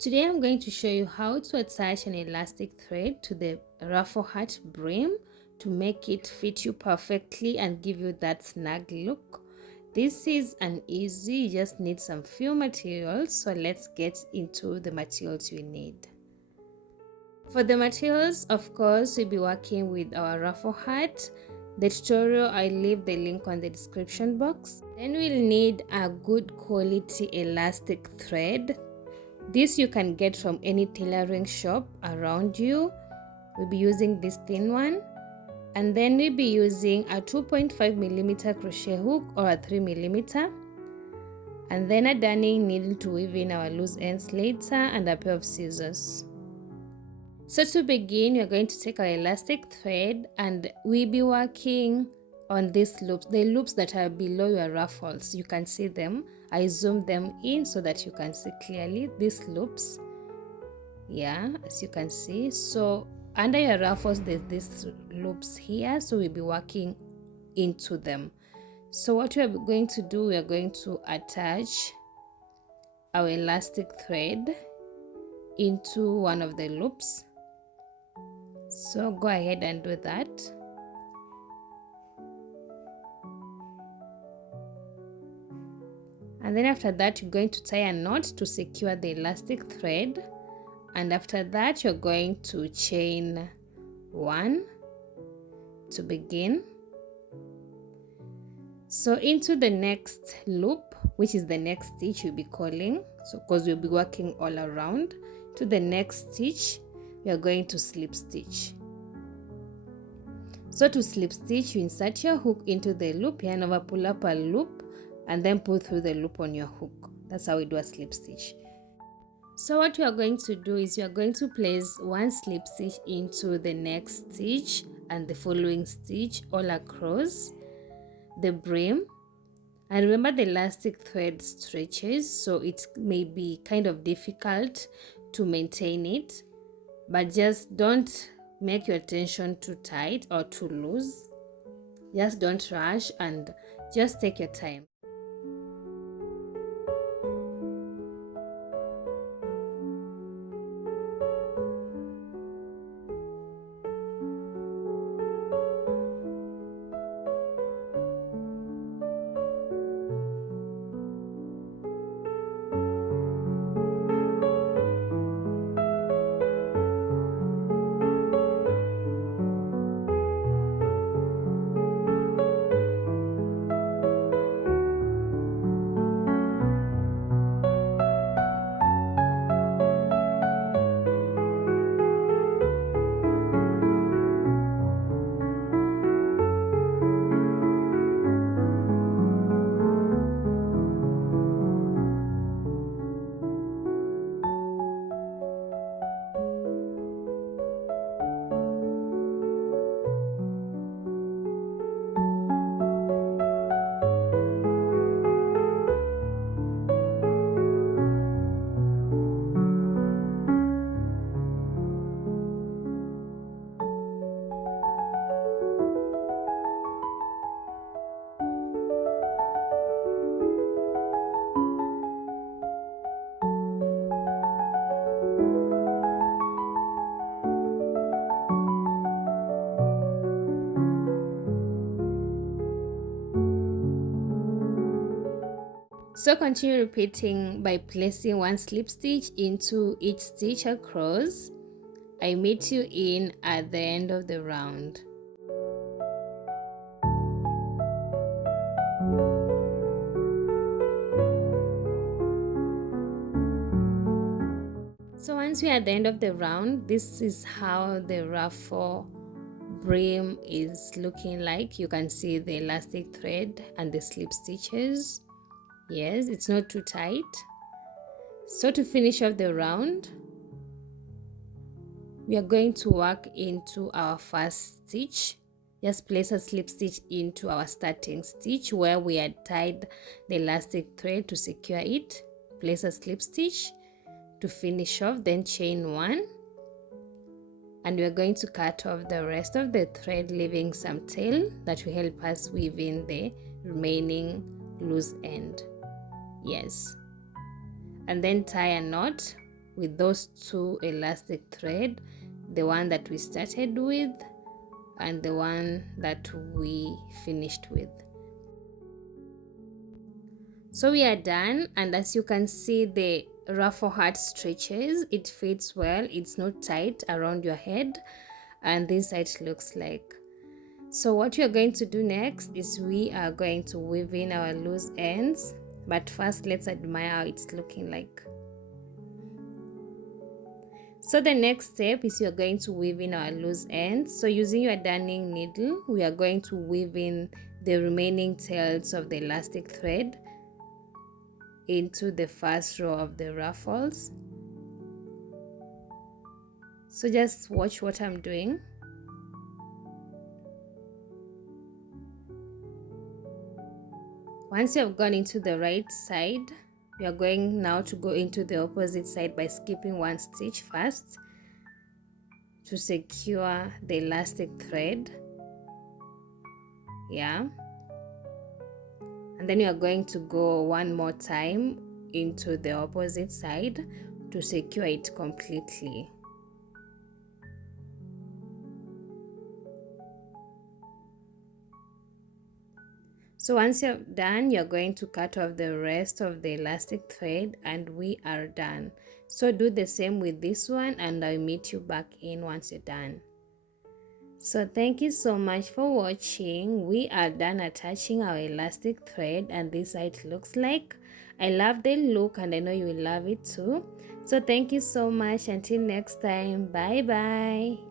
Today I'm going to show you how to attach an elastic thread to the ruffle hat brim to make it fit you perfectly and give you that snug look. This is an easy, you just need some few materials, so let's get into the materials you need. For the materials, of course, we'll be working with our ruffle hat. The tutorial, I leave the link on the description box. Then we'll need a good quality elastic thread. This you can get from any tailoring shop around you. We'll be using this thin one. And then we'll be using a 2.5mm crochet hook or a 3mm. And then a darning needle to weave in our loose ends later and a pair of scissors. So to begin, we're going to take our elastic thread and we'll be working on these loops, the loops that are below your ruffles. You can see them. I zoomed them in so that you can see clearly these loops. Yeah, as you can see. So under your ruffles, there's these loops here. So we'll be working into them. So what we are going to do, we are going to attach our elastic thread into one of the loops. So go ahead and do that. And then after that, you're going to tie a knot to secure the elastic thread. And after that, you're going to chain 1 to begin. So into the next loop, which is the next stitch you'll be calling. So because we'll be working all around, to the next stitch, we are going to slip stitch. So to slip stitch, you insert your hook into the loop, yarn over, pull up a loop, and then pull through the loop on your hook. That's how we do a slip stitch. So what you are going to do is you are going to place one slip stitch into the next stitch and the following stitch all across the brim. And remember, the elastic thread stretches, so it may be kind of difficult to maintain it, but just don't make your tension too tight or too loose. Just don't rush and just take your time. So continue repeating by placing one slip stitch into each stitch across. I meet you in at the end of the round. So once we are at the end of the round, this is how the ruffle brim is looking like. You can see the elastic thread and the slip stitches. Yes, it's not too tight. So to finish off the round, we are going to work into our first stitch. Just place a slip stitch into our starting stitch where we had tied the elastic thread to secure it. Place a slip stitch to finish off, then chain 1. And we are going to cut off the rest of the thread, leaving some tail that will help us weave in the remaining loose end. Yes, and then tie a knot with those two elastic thread, the one that we started with and the one that we finished with. So we are done, and as you can see, the ruffle heart stretches, it fits well, it's not tight around your head, and this side looks like. So what we are going to do next is we are going to weave in our loose ends, but first let's admire how it's looking like. So the next step is you're going to weave in our loose ends. So using your darning needle, we are going to weave in the remaining tails of the elastic thread into the first row of the ruffles. So just watch what I'm doing. Once you have gone into the right side, we are going now to go into the opposite side by skipping one stitch first to secure the elastic thread. Yeah. And then you are going to go one more time into the opposite side to secure it completely. So once you're done, you're going to cut off the rest of the elastic thread and we are done. So do the same with this one and I'll meet you back in once you're done. So thank you so much for watching. We are done attaching our elastic thread and this is how it looks like. I love the look and I know you will love it too. So thank you so much. Until next time. Bye bye.